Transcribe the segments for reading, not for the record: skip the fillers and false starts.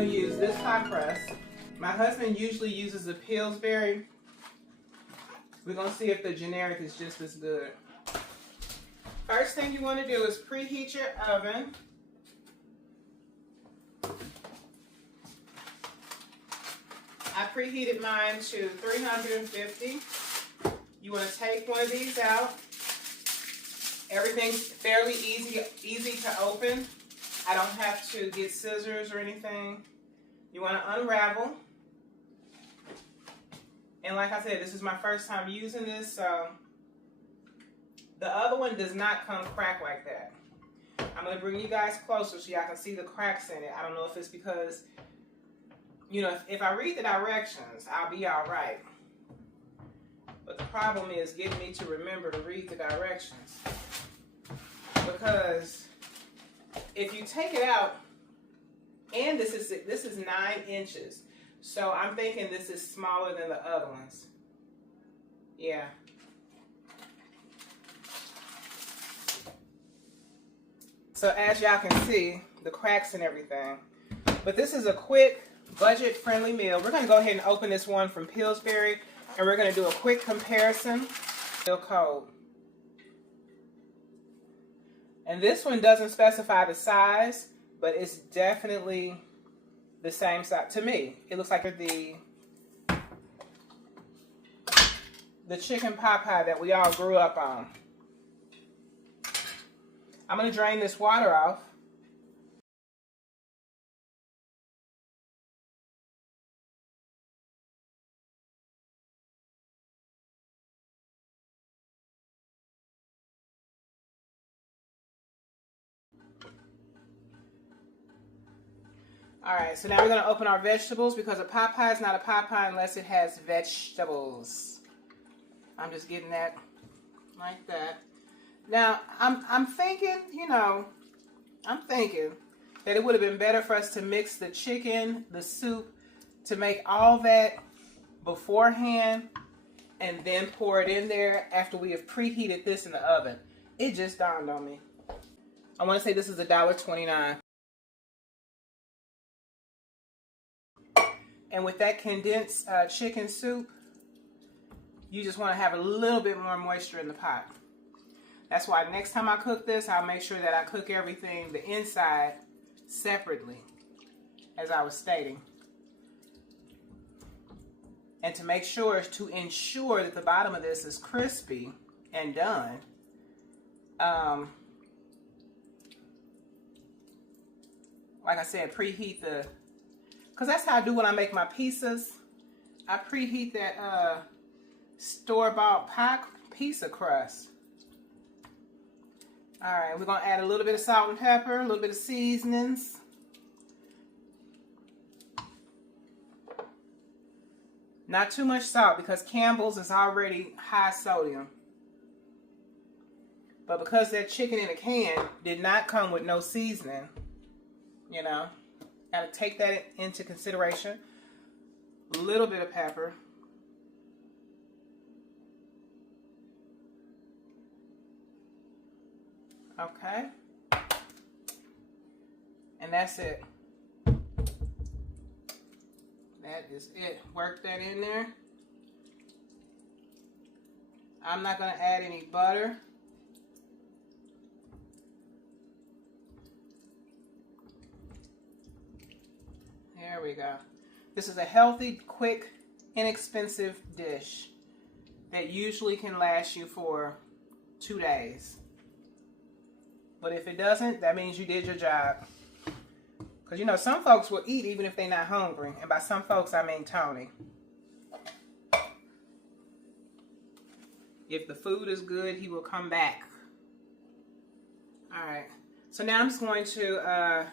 going to use this pie crust. My husband usually uses the Pillsbury. We're going to see if the generic is just as good. First thing you want to do is preheat your oven. I preheated mine to 350. You want to take one of these out. Everything's fairly easy to open. I don't have to get scissors or anything. You want to unravel. And like I said, this is my first time using this, so the other one does not come cracked like that. I'm going to bring you guys closer so y'all can see the cracks in it. I don't know if it's because, you know, if I read the directions, I'll be all right. But the problem is getting me to remember to read the directions. Because if you take it out, and this is 9 inches, so I'm thinking this is smaller than the other ones. Yeah. So as y'all can see, the cracks and everything. But this is a quick, budget-friendly meal. We're going to go ahead and open this one from Pillsbury, and we're going to do a quick comparison. Still cold. And this one doesn't specify the size, but it's definitely the same size. To me, it looks like the chicken pot pie that we all grew up on. I'm going to drain this water off. Alright, so now we're going to open our vegetables because a pot pie is not a pot pie unless it has vegetables. I'm just getting that like that. Now, I'm thinking, you know, that it would have been better for us to mix the chicken, the soup, to make all that beforehand and then pour it in there after we have preheated this in the oven. It just dawned on me. I want to say this is $1.29. And with that condensed chicken soup, you just want to have a little bit more moisture in the pot. That's why next time I cook this, I'll make sure that I cook everything, the inside, separately, as I was stating. And to make sure, to ensure that the bottom of this is crispy and done, like I said, preheat the, because that's how I do when I make my pizzas. I preheat that store-bought pie pizza crust. All right, we're going to add a little bit of salt and pepper, a little bit of seasonings. Not too much salt because Campbell's is already high sodium. But because that chicken in a can did not come with no seasoning, you know, got to take that into consideration. A little bit of pepper. Okay. And that's it. That is it. Work that in there. I'm not going to add any butter. There we go. This is a healthy, quick, inexpensive dish that usually can last you for 2 days. But if it doesn't, that means you did your job. Because, you know, some folks will eat even if they're not hungry. And by some folks, I mean Tony. If the food is good, he will come back. All right. So now I'm just going to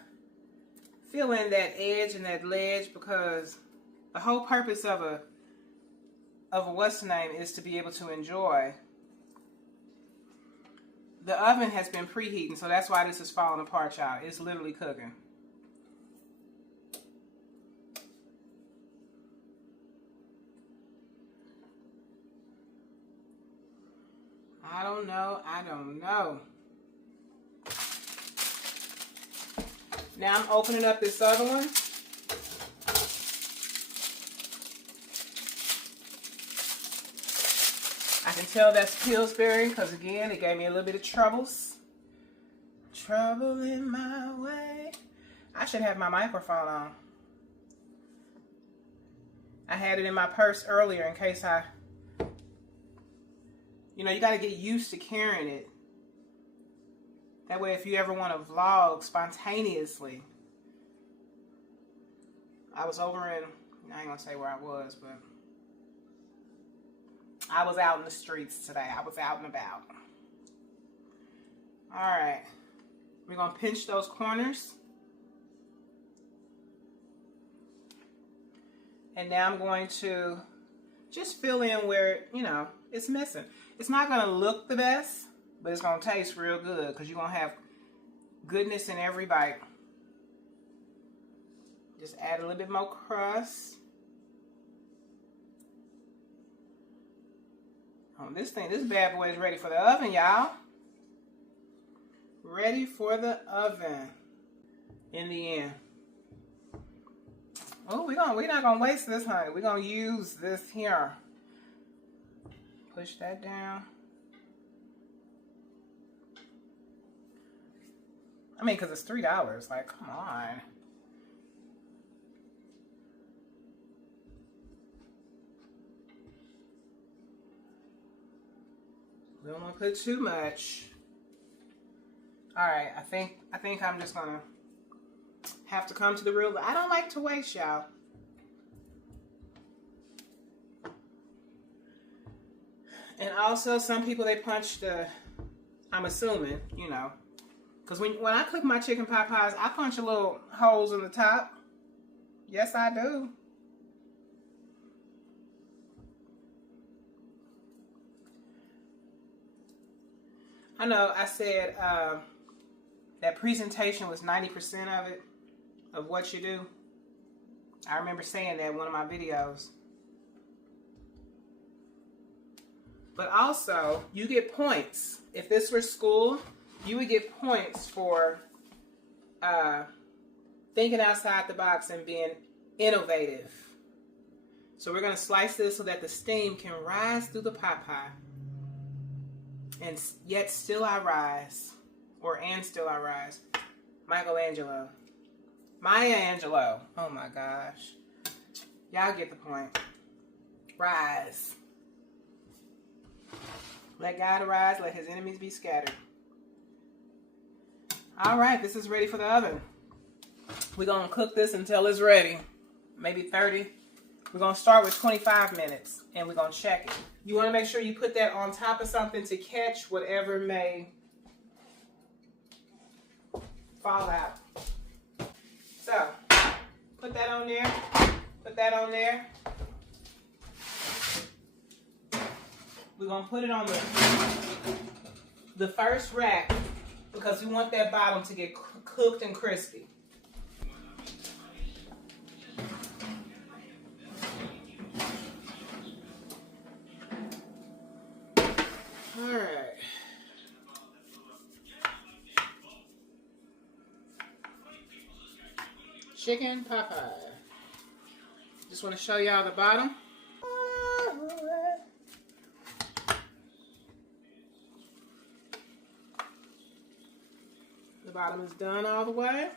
fill in that edge and that ledge because the whole purpose of a what's the name is to be able to enjoy. The oven has been preheating, so that's why this is falling apart, y'all. It's literally cooking. I don't know. Now I'm opening up this other one. can tell that's Pillsbury because, again, it gave me a little bit of troubles. Trouble in my way. I should have my microphone on. I had it in my purse earlier in case you know, you got to get used to carrying it. That way, if you ever want to vlog spontaneously. I was over in, I ain't going to say where I was, but I was out in the streets today. I was out and about. All right. We're going to pinch those corners. And now I'm going to just fill in where, you know, it's missing. It's not going to look the best, but it's going to taste real good because you're going to have goodness in every bite. Just add a little bit more crust. Oh, this bad boy is ready for the oven, y'all. Ready for the oven in the end. Oh, we're not gonna waste this, honey. We're gonna use this here. Push that down. I mean, because it's $3. Like, come on. We don't want to put too much. All right, I think I'm just gonna have to come to the real. I don't like to waste, y'all. And also, some people, they punch the, I'm assuming, you know, because when I cook my chicken pot pies, I punch a little holes in the top. Yes, I do. I know I said that presentation was 90% of it, of what you do. I remember saying that in one of my videos. But also, you get points. If this were school, you would get points for thinking outside the box and being innovative. So we're going to slice this so that the steam can rise through the pot pie. And yet still I rise. And still I rise. Michelangelo. Maya Angelou. Oh my gosh. Y'all get the point. Rise. Let God arise. Let his enemies be scattered. All right. This is ready for the oven. We're going to cook this until it's ready. Maybe 30. We're going to start with 25 minutes. And we're going to check it. You want to make sure you put that on top of something to catch whatever may fall out. So, put that on there. Put that on there. We're going to put it on the first rack because we want that bottom to get cooked and crispy. All right. Chicken pot pie. Just want to show y'all the bottom. The bottom is done all the way.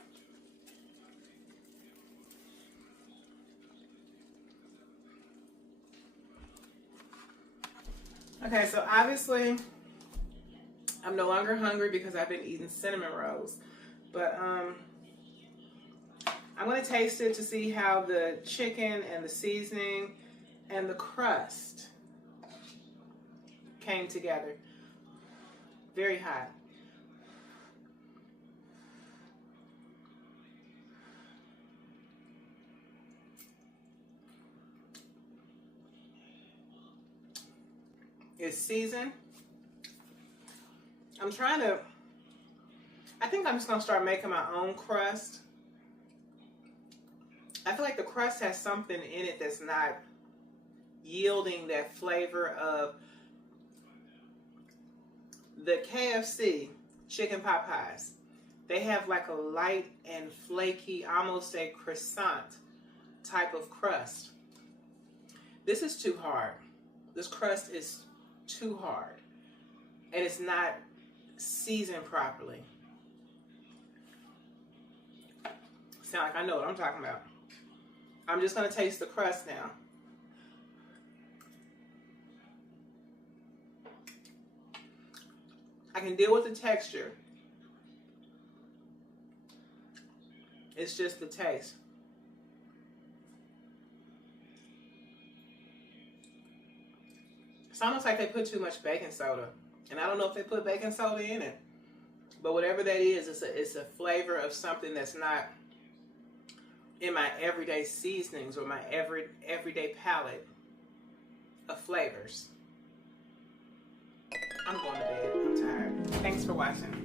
Okay, so obviously I'm no longer hungry because I've been eating cinnamon rolls. But I'm going to taste it to see how the chicken and the seasoning and the crust came together. Very hot. It's seasoned. I think I'm just going to start making my own crust. I feel like the crust has something in it that's not yielding that flavor of the KFC chicken pot pies. They have like a light and flaky, almost a croissant type of crust. This is too hard. This crust is too hard. And it's not seasoned properly. Sound like I know what I'm talking about. I'm just going to taste the crust now. I can deal with the texture. It's just the taste. It's almost like they put too much baking soda. And I don't know if they put baking soda in it. But whatever that is, it's a flavor of something that's not in my everyday seasonings or my everyday palette of flavors. I'm going to bed. I'm tired. Thanks for watching.